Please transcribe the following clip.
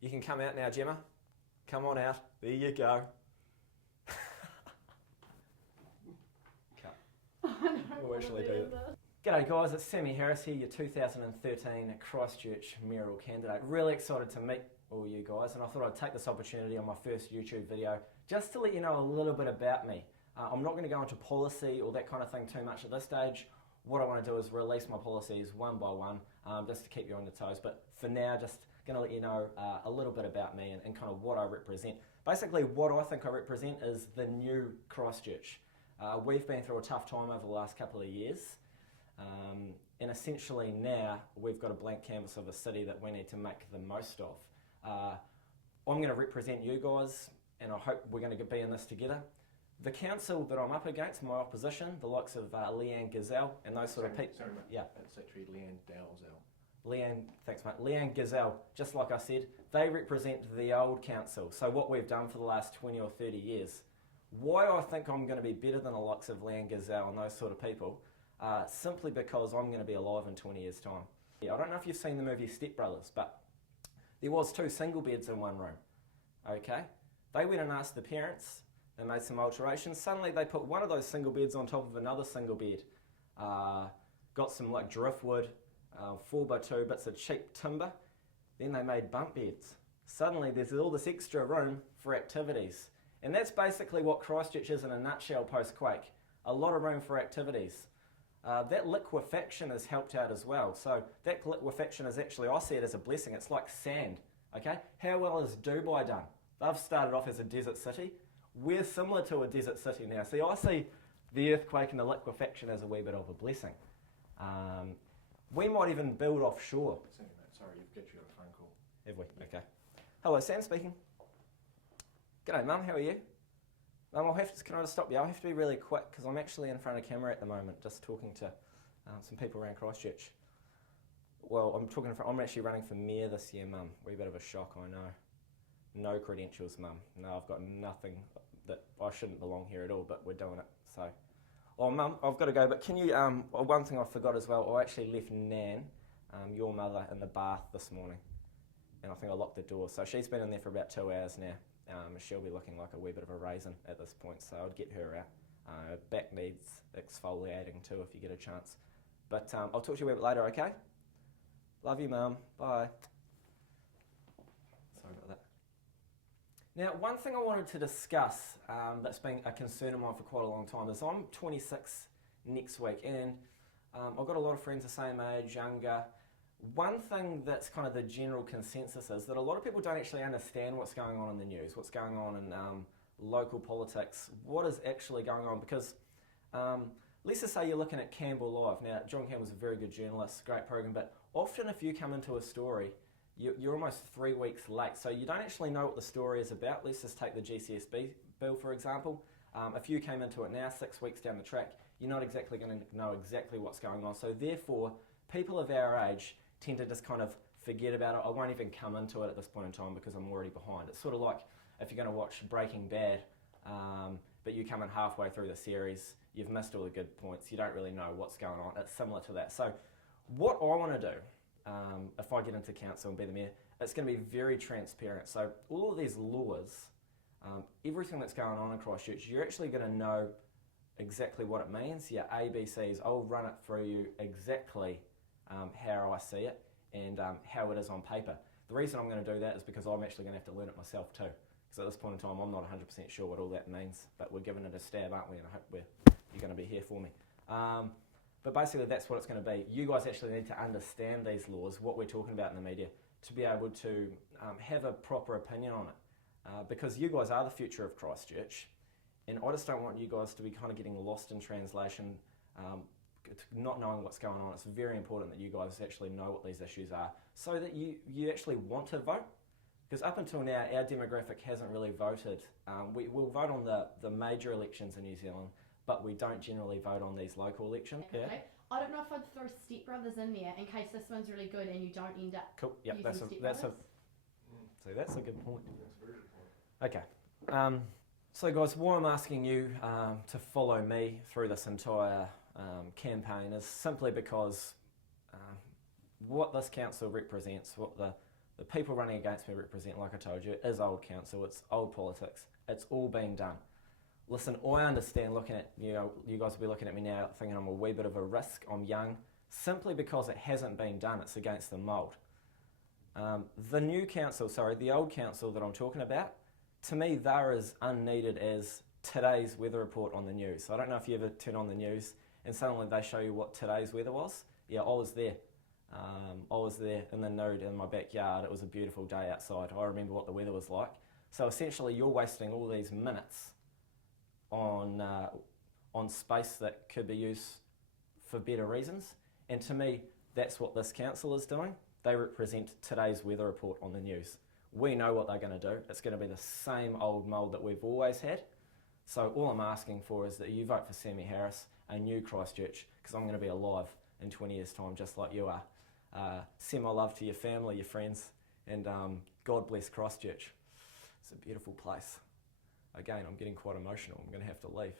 You can come out now, Gemma. Come on out. There you go. We'll actually do it. G'day guys, it's Sammy Harris here, your 2013 Christchurch Mayoral candidate. Really excited to meet all you guys, and I thought I'd take this opportunity on my first YouTube video just to let you know a little bit about me. I'm not going to go into policy or that kind of thing too much at this stage. What I want to do is release my policies one by one, just to keep you on your toes. But for now, just going to let you know a little bit about me and kind of what I represent. Basically, what I think I represent is the new Christchurch. We've been through a tough time over the last couple of years, and essentially now we've got a blank canvas of a city that we need to make the most of. I'm going to represent you guys, and I hope we're going to be in this together. The council that I'm up against, my opposition, the likes of Leanne Gazelle and those sort of people. Sorry, mate. Yeah. It's actually Leanne Dalzell. Leanne, thanks mate. Leanne Gazelle, just like I said, they represent the old council. So what we've done for the last 20 or 30 years. Why I think I'm going to be better than the likes of Leanne Gazelle and those sort of people, simply because I'm going to be alive in 20 years' time. Yeah, I don't know if you've seen the movie Step Brothers, but there was 2 single beds in one room. Okay? They went and asked the parents, they made some alterations. Suddenly they put one of those single beds on top of another single bed. Got some like driftwood, 4x2 bits of cheap timber. Then they made bunk beds. Suddenly there's all this extra room for activities. And that's basically what Christchurch is in a nutshell post-quake. A lot of room for activities. That liquefaction has helped out as well. So that liquefaction is actually, I see it as a blessing. It's like sand. Okay? How well has Dubai done? They've started off as a desert city. We're similar to a desert city now. See, I see the earthquake and the liquefaction as a wee bit of a blessing. We might even build offshore. Sorry, you've got a phone call. Have we? Okay. Hello, Sam speaking. G'day, Mum. How are you? Mum, can I just stop you? I'll have to be really quick because I'm actually in front of camera at the moment, just talking to some people around Christchurch. Well, I'm actually running for mayor this year, Mum. Wee bit of a shock, I know. No credentials, Mum. No, I've got nothing that I shouldn't belong here at all, but we're doing it. So, oh, Mum, I've got to go. But can you? One thing I forgot as well. I actually left Nan, your mother, in the bath this morning, and I think I locked the door. So she's been in there for about 2 hours now. She'll be looking like a wee bit of a raisin at this point. So I'd get her out. Her back needs exfoliating too if you get a chance. But I'll talk to you a bit later. Okay? Love you, Mum. Bye. Sorry about that. Now, one thing I wanted to discuss that's been a concern of mine for quite a long time is I'm 26 next week, and I've got a lot of friends the same age, younger. One thing that's kind of the general consensus is that a lot of people don't actually understand what's going on in the news, what's going on in local politics, what is actually going on, because let's just say you're looking at Campbell Live. Now, John Campbell's a very good journalist, great program, but often if you come into a story, you're almost 3 weeks late, so you don't actually know what the story is about. Let's just take the GCSB bill, for example. If you came into it now, 6 weeks down the track, you're not exactly going to know exactly what's going on. So therefore, people of our age tend to just kind of forget about it. I won't even come into it at this point in time because I'm already behind. It's sort of like if you're going to watch Breaking Bad, but you come in halfway through the series, you've missed all the good points, you don't really know what's going on. It's similar to that. So what I want to do, if I get into council and be the mayor, it's going to be very transparent. So all of these laws, everything that's going on in Christchurch, you're actually going to know exactly what it means. Your ABCs, I'll run it through you exactly how I see it and how it is on paper. The reason I'm going to do that is because I'm actually going to have to learn it myself too. Because at this point in time, I'm not 100% sure what all that means, but we're giving it a stab, aren't we? And I hope you're going to be here for me. But basically, that's what it's going to be. You guys actually need to understand these laws, what we're talking about in the media, to be able to have a proper opinion on it. Because you guys are the future of Christchurch, and I just don't want you guys to be kind of getting lost in translation, not knowing what's going on. It's very important that you guys actually know what these issues are so that you actually want to vote. Because up until now, our demographic hasn't really voted. We'll vote on the major elections in New Zealand, but we don't generally vote on these local elections. Okay. Yeah. I don't know if I'd throw Step Brothers in there in case this one's really good and you don't end up Cool. Yep, using that's Step a Brothers. so that's a good point. That's a very good point. Okay. So guys, why I'm asking you to follow me through this entire campaign is simply because what this council represents, what the The people running against me represent, like I told you, is old council, it's old politics, it's all being done. Listen, I understand looking at, you guys will be looking at me now thinking I'm a wee bit of a risk, I'm young, simply because it hasn't been done, it's against the mould. The old council that I'm talking about, to me they're as unneeded as today's weather report on the news. I don't know if you ever turn on the news and suddenly they show you what today's weather was. Yeah, I was there. I was there in the nude in my backyard. It was a beautiful day outside. I remember what the weather was like. So essentially you're wasting all these minutes on space that could be used for better reasons. And to me, that's what this council is doing. They represent today's weather report on the news. We know what they're going to do. It's going to be the same old mould that we've always had. So all I'm asking for is that you vote for Sammy Harris, a new Christchurch, because I'm going to be alive in 20 years' time, just like you are. Send my love to your family, your friends, and God bless Christchurch. It's a beautiful place. Again, I'm getting quite emotional. I'm going to have to leave.